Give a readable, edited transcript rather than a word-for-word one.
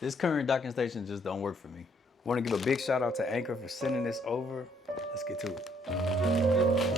This current docking station just don't work for me. Want to give a big shout out to Anker for sending this over. Let's get to it.